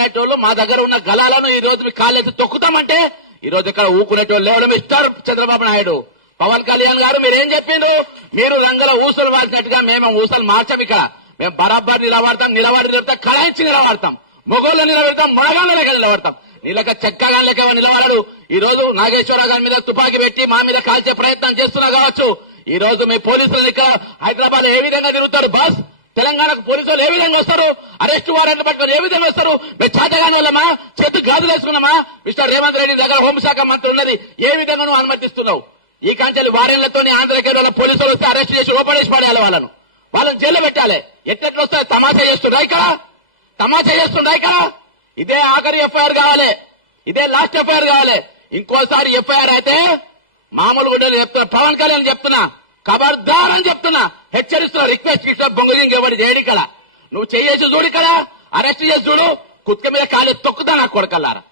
ఊకునేటోళ్ళు మా దగ్గర ఉన్న గలాలను ఈ రోజు మీ కాళ్ళెత్తి తొక్కుతామంటే ఈ రోజు ఇక్కడ ఊకునేటోళ్ళు లేవడం మిస్టర్ చంద్రబాబు నాయుడు. పవన్ కళ్యాణ్ గారు మీరేం చెప్పిండ్రు? మీరు రంగుల ఊసలు మార్చినట్టుగా మేము ఊసలు మార్చాం. ఇక్కడ మేము బరాబర్ నిలబడతాం, కళాయించి నిలబడతాం, మొగోళ్ళు నిలబెడతాం, మొనగాళ్ళ లెక్క నిలబడతాం. నీళ్ళక చెక్కగా లెక్క నిలబడడు. ఈ రోజు నాగేశ్వరరావు గారి మీద తుపాకీ పెట్టి మా మీద కాల్చే ప్రయత్నం చేస్తున్నా కావచ్చు. ఈ రోజు మీ పోలీసులు ఇక్కడ హైదరాబాద్ ఏ విధంగా తిరుగుతారు బాస్? తెలంగాణకు పోలీసులు ఏ విధంగా వస్తారు? అరెస్ట్ వారెంట్ పట్టుకొని ఏ విధంగా వస్తారు? మేము చేతగాని వాళ్ళమా? చేతు గాజులు వేసుకున్నామా? మిస్టర్ రేవంత్ రెడ్డి దగ్గర హోంశాఖ మంత్రి ఉన్నది, ఏ విధంగా నువ్వు అనుమతిస్తున్నావు? ఈ కాంచెలు వారెన్లతో ఆంధ్రకేరళ పోలీసులు వస్తే అరెస్ట్ చేసి లోపడేసి పడేయాలి, వాళ్ళని జైల్లో పెట్టాలి. ఎట్లెట్లు వస్తాయి? తమాషా చేస్తుండ్రా ఇక్కడ. ఇదే ఆఖరి ఎఫ్ఐఆర్ కావాలి, ఇదే లాస్ట్ ఎఫ్ఐఆర్ కావాలి. ఇంకోసారి ఎఫ్ఐఆర్ అయితే మామూలు గుడ్డలు చెప్తున్నా, పవన్ కళ్యాణ్ చెప్తున్నా, ఖబర్దార్ అని చెప్తున్నా, హెచ్చరిస్తున్నా. రిక్వెస్ట్ బొంగుజింగ్ ఎవరు చేయడు ఇక్కడ. నువ్వు చేసి చూడు, ఇక్కడ అరెస్ట్ చేసి చూడు, కుక్క మీద కాలు తొక్కుతా నా కొడకల్లారా.